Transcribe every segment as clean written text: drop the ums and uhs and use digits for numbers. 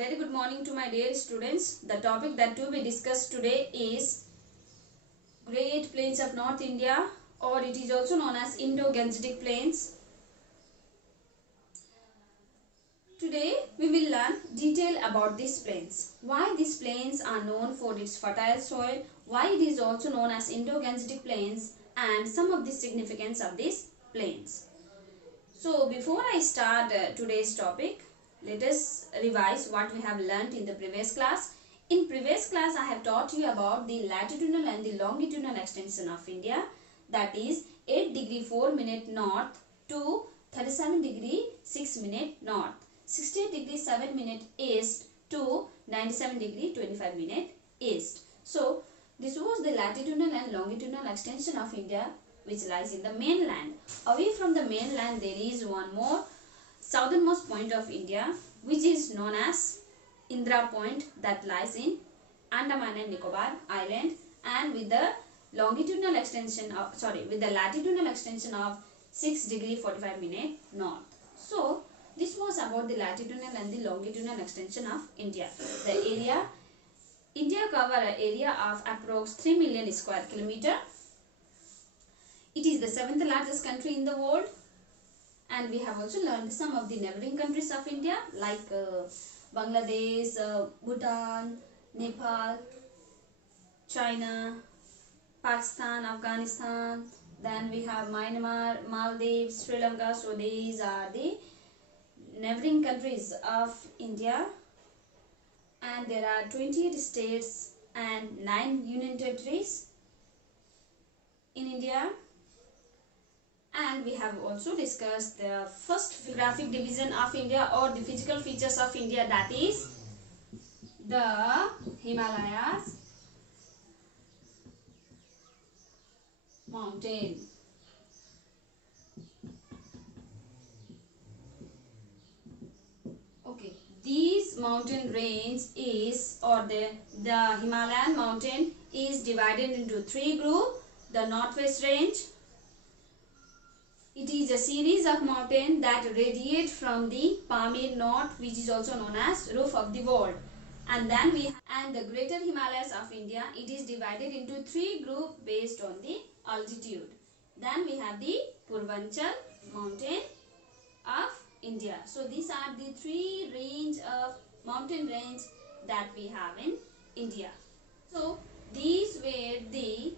very good morning to my dear students. The topic that to be discussed today is Great Plains of North India, or it is also known as Indo-Gangetic Plains. Today we will learn detail about these plains. Why these plains are known for its fertile soil, why it is also known as Indo-Gangetic Plains, and some of the significance of these plains. So before I start today's topic, let us revise what we have learnt in the previous class. In previous class, I have taught you about the latitudinal and the longitudinal extension of India, that is 8 degree 4 minute north to 37 degree 6 minute north, 68 degree 7 minute east to 97 degree 25 minute east. So this was the latitudinal and longitudinal extension of India, which lies in the mainland. Away from the mainland, there is one more southernmost point of India, which is known as Indra Point, that lies in Andaman and Nicobar Island, and with the longitudinal extension of with the latitudinal extension of 6 degree 45 minute north. So this was about the latitudinal and the longitudinal extension of India. The area India cover an area of approx 3 million square kilometer. It is the 7th largest country in the world, and we have also learned some of the neighboring countries of India like Bangladesh, Bhutan, Nepal, China, Pakistan, Afghanistan. Then we have Myanmar, Maldives, Sri Lanka. So these are the neighboring countries of India, and there are 28 states and 9 union territories in India. And we have also discussed the first geographic division of India, or the physical features of India, that is the Himalayas mountain. Okay, these mountain range is, or the Himalayan mountain is divided into 3 groups. The Northwest Range, it is a series of mountains that radiate from the Pamir North, which is also known as roof of the world. And then the Greater Himalayas of India, it is divided into 3 groups based on the altitude. Then we have the Purvanchal mountain of India. So these are the 3 range of mountain range that we have in India. So these were the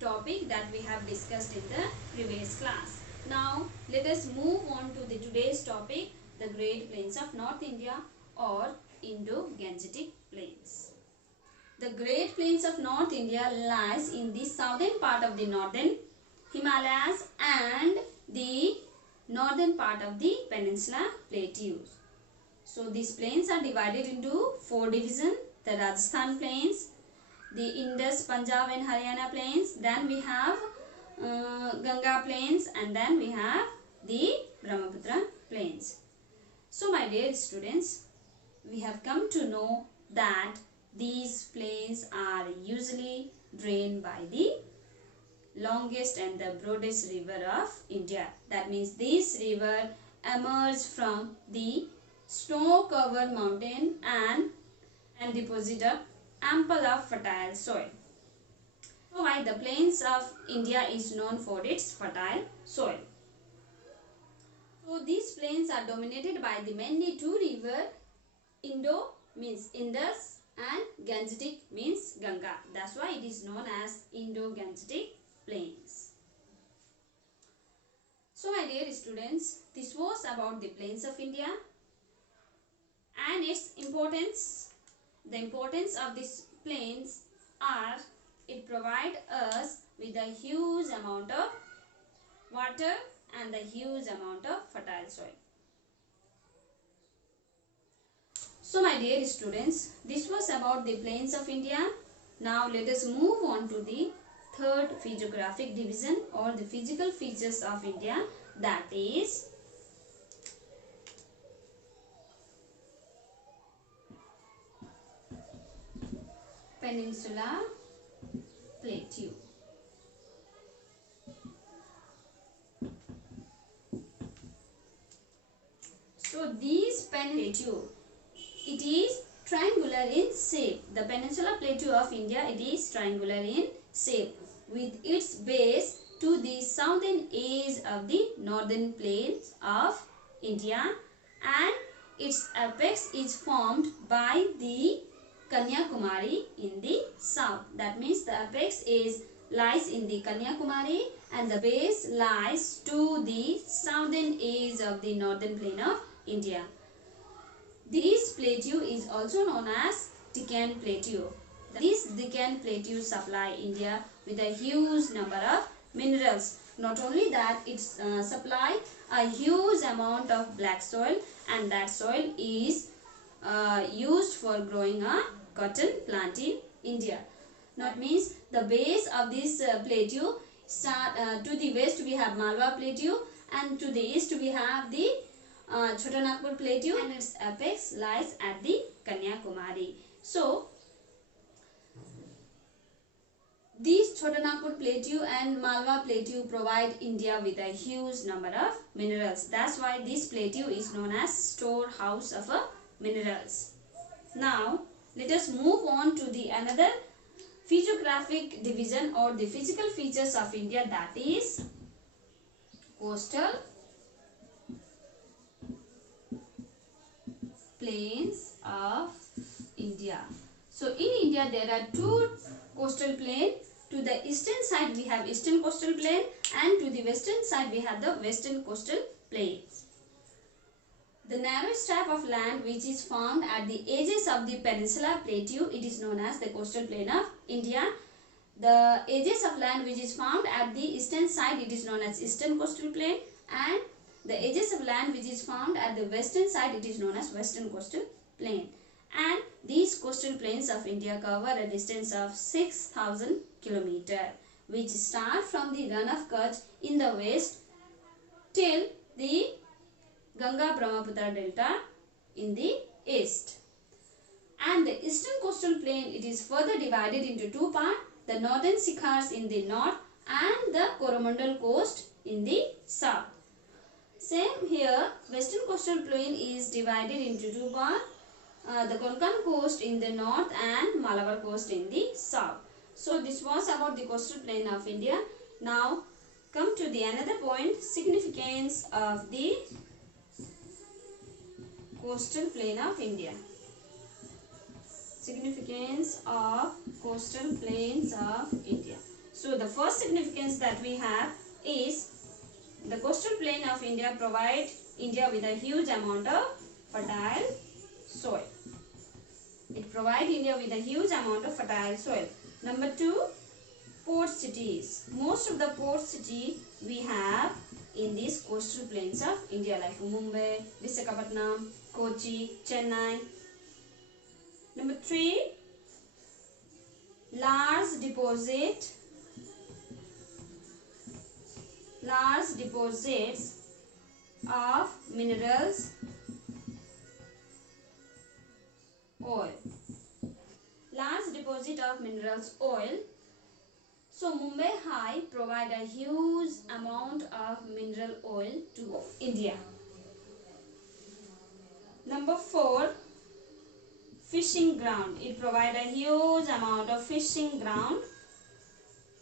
topic that we have discussed in the previous class. Now let us move on to the today's topic, the Great Plains of North India, or Indo-Gangetic Plains. The Great Plains of North India lies in the southern part of the northern Himalayas and the northern part of the Peninsula Plateaus. So these plains are divided into 4 divisions: the Rajasthan Plains, the Indus, Punjab and Haryana Plains, then we have Ganga Plains, and then we have the Brahmaputra Plains. So my dear students, we have come to know that these plains are usually drained by the longest and the broadest river of India. That means this river emerges from the snow-covered mountain and deposit a ample of fertile soil. So why the plains of India is known for its fertile soil. So these plains are dominated by the mainly 2 rivers. Indo means Indus and Gangetic means Ganga. That's why it is known as Indo-Gangetic Plains. So my dear students, this was about the plains of India and its importance. The importance of these plains are, it provides us with a huge amount of water and a huge amount of fertile soil. So my dear students, this was about the plains of India. Now let us move on to the third physiographic division, or the physical features of India, that is Peninsula Plateau. So these Plateau, it is triangular in shape. The Peninsula Plateau of India, it is triangular in shape with its base to the southern edge of the northern plains of India, and its apex is formed by the Kanyakumari in the south. That means the apex lies in the Kanyakumari and the base lies to the southern edge of the northern plain of India. This plateau is also known as Deccan Plateau. This Deccan Plateau supply India with a huge number of minerals. Not only that, it supply a huge amount of black soil, and that soil is used for growing a cotton plant in India. That means the base of this plateau to the west we have Malwa Plateau, and to the east we have the Chota Nagpur Plateau, and its apex lies at the Kanyakumari. So these Chota Nagpur Plateau and Malwa Plateau provide India with a huge number of minerals. That's why this plateau is known as storehouse of minerals. Now let us move on to the another physiographic division or the physical features of India, that is coastal plains of India. So in India there are two coastal plains. To the eastern side we have eastern coastal plain, and to the western side we have the western coastal plains. The narrow strip of land which is found at the edges of the Peninsula Plateau, it is known as the coastal plain of India. The edges of land which is found at the eastern side, it is known as eastern coastal plain, and the edges of land which is found at the western side, it is known as western coastal plain. And these coastal plains of India cover a distance of 6,000 km, which start from the Rann of Kutch in the west till the Ganga Brahmaputra Delta in the east. And the eastern coastal plain, it is further divided into two parts, the northern Sikhars in the north and the Coromandel coast in the south. Same here, western coastal plain is divided into two parts, the Konkan coast in the north and Malabar coast in the south. So this was about the coastal plain of India. Now come to the another point, significance of the coastal plain of India. Significance of coastal plains of India. So the first significance that we have is the coastal plain of India provide India with a huge amount of fertile soil. It provides India with a huge amount of fertile soil. Number two, port cities. Most of the port city we have in these coastal plains of India, like Mumbai, Visakhapatnam, Kochi, Chennai. Number three, large deposits of minerals, oil. Large deposit of minerals oil. So Mumbai High provide a huge amount of mineral oil to India. Number four, fishing ground. It provide a huge amount of fishing ground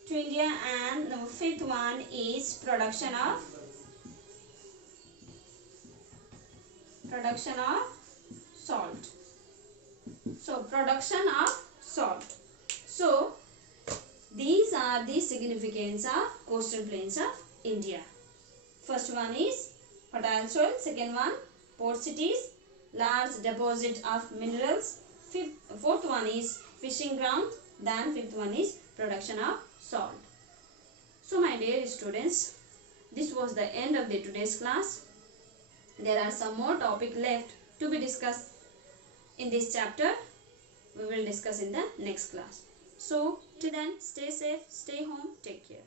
to India. And the fifth one is production of salt. So production of salt. So these are the significance of coastal plains of India. First one is fertile soil, second one port cities, large deposit of minerals, fourth one is fishing ground, then fifth one is production of salt. So my dear students, this was the end of the today's class. There are some more topic left to be discussed in this chapter. We will discuss in the next class. So till then, stay safe, stay home, take care.